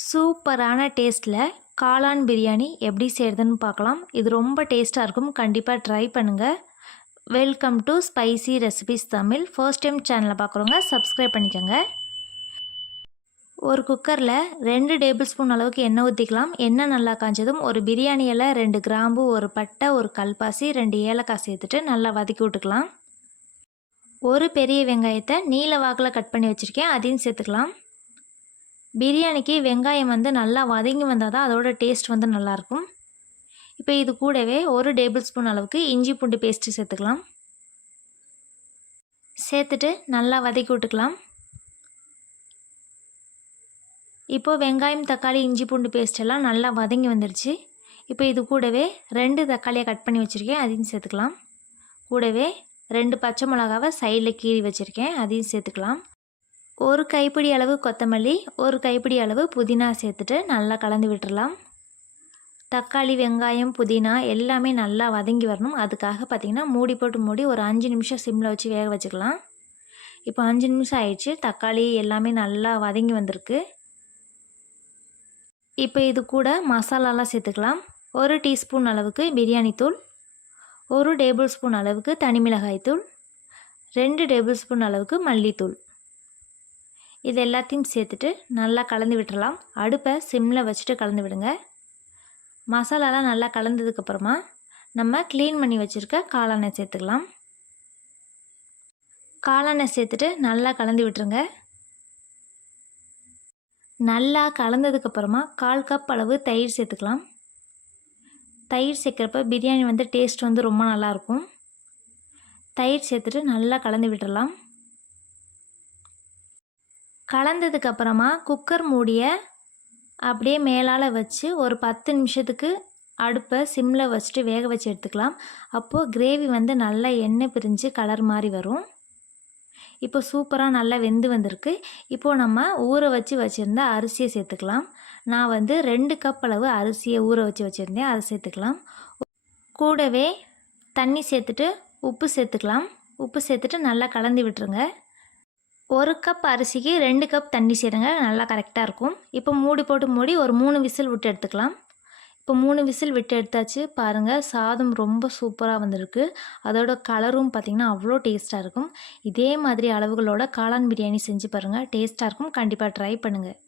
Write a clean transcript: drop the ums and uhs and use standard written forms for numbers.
சூப்பரான டேஸ்ட்டில் காளான் பிரியாணி எப்படி செய்கிறதுன்னு பார்க்கலாம். இது ரொம்ப டேஸ்ட்டாக இருக்கும். கண்டிப்பாக ட்ரை பண்ணுங்கள். Welcome to spicy recipes Tamil. First time சேனலை பார்க்குறவங்க சப்ஸ்கிரைப் பண்ணிக்கோங்க. ஒரு குக்கரில் 2 டேபிள் ஸ்பூன் அளவுக்கு எண்ணெய் ஊற்றிக்கலாம். எண்ணெய் நல்லா காஞ்சதும் ஒரு பிரியாணி இலை, 2 கிராம்பு, ஒரு பட்டை, ஒரு கல்பாசி, 2 ஏலக்காய் சேர்த்துட்டு நல்லா வதக்கி விட்டுக்கலாம். ஒரு பெரிய வெங்காயத்தை நீல வாக்கில் கட் பண்ணி வச்சுருக்கேன், அதையும் சேர்த்துக்கலாம். பிரியாணிக்கு வெங்காயம் நல்லா வதங்கி வந்தால் தான் அதோட டேஸ்ட் நல்லாயிருக்கும். இப்போ இது கூடவே ஒரு டேபிள் ஸ்பூன் அளவுக்கு இஞ்சி பூண்டு பேஸ்ட்டு சேர்த்துக்கலாம். சேர்த்துட்டு நல்லா வதக்கி விட்டுக்கலாம். இப்போது வெங்காயம், தக்காளி, இஞ்சி பூண்டு பேஸ்ட் எல்லாம் நல்லா வதங்கி வந்துடுச்சு. இப்போ இது கூடவே 2 தக்காளியை கட் பண்ணி வச்சுருக்கேன், அதையும் சேர்த்துக்கலாம். கூடவே 2 பச்சை மிளகாவை சைடில் கீறி வச்சுருக்கேன், அதையும் சேர்த்துக்கலாம். ஒரு கைப்பிடி அளவு கொத்தமல்லி, ஒரு கைப்பிடி அளவு புதினா சேர்த்துட்டு நல்லா கலந்து விட்டுறலாம். தக்காளி, வெங்காயம், புதினா எல்லாமே நல்லா வதங்கி வரணும். அதுக்காக பார்த்திங்கன்னா மூடி போட்டு ஒரு 5 நிமிஷம் சிம்மில் வச்சு வேக வச்சுக்கலாம். இப்போ 5 நிமிஷம் ஆயிடுச்சு. தக்காளி எல்லாமே நல்லா வதங்கி வந்திருக்கு. இப்போ இது கூட மசாலாலாம் சேர்த்துக்கலாம். 1 டீஸ்பூன் அளவுக்கு பிரியாணி தூள், 1 டேபிள் ஸ்பூன் அளவுக்கு தனி மிளகாய் தூள், 2 டேபிள் ஸ்பூன் அளவுக்கு மல்லித்தூள். இது எல்லாத்தையும் சேர்த்துட்டு நல்லா கலந்து விட்டுறலாம். அடுப்பை சிம்மில் வச்சுட்டு கலந்து விடுங்க. மசாலாலாம் நல்லா கலந்ததுக்கப்புறமா நம்ம க்ளீன் பண்ணி வச்சுருக்க காளானை சேர்த்துக்கலாம். காளானை சேர்த்துட்டு நல்லா கலந்து விட்டுருங்க. நல்லா கலந்ததுக்கப்புறமா 1/4 கப் அளவு தயிர் சேர்த்துக்கலாம். தயிர் சேர்க்குறப்ப பிரியாணி டேஸ்ட் ரொம்ப நல்லாயிருக்கும். தயிர் சேர்த்துட்டு நல்லா கலந்து விட்டுறலாம். கலந்ததுக்கப்புறமா குக்கர் மூடியை அப்படியே மேலால் வச்சு ஒரு 10 நிமிஷத்துக்கு அடுப்பை சிம்மில் வச்சுட்டு வேக வச்சு எடுத்துக்கலாம். அப்போது கிரேவி நல்லா எண்ணெய் பிரிஞ்சு கலர் மாதிரி வரும். இப்போ சூப்பராக நல்லா வெந்து வந்திருக்கு. இப்போது நம்ம ஊற வச்சு வச்சுருந்த அரிசியை சேர்த்துக்கலாம். நான் 2 கப் அளவு அரிசியை ஊற வச்சு வச்சுருந்தேன், அதை சேர்த்துக்கலாம். கூடவே தண்ணி சேர்த்துட்டு உப்பு சேர்த்துக்கலாம். உப்பு சேர்த்துட்டு நல்லா கலந்து விட்டுருங்க. 1 கப் அரிசிக்கு 2 கப் தண்ணி சேருங்க, நல்லா கரெக்டாக இருக்கும். இப்போ மூடி போட்டு ஒரு 3 விசில் விட்டு எடுத்துக்கலாம். இப்போ 3 விசில் விட்டு எடுத்தாச்சு. பாருங்கள், சாதம் ரொம்ப சூப்பராக வந்திருக்கு. அதோட கலரும் பார்த்திங்கன்னா அவ்வளோ டேஸ்ட்டாக இருக்கும். இதே மாதிரி அளவுகளோட காளான் பிரியாணி செஞ்சு பாருங்கள், டேஸ்ட்டாக இருக்கும். கண்டிப்பாக ட்ரை பண்ணுங்கள்.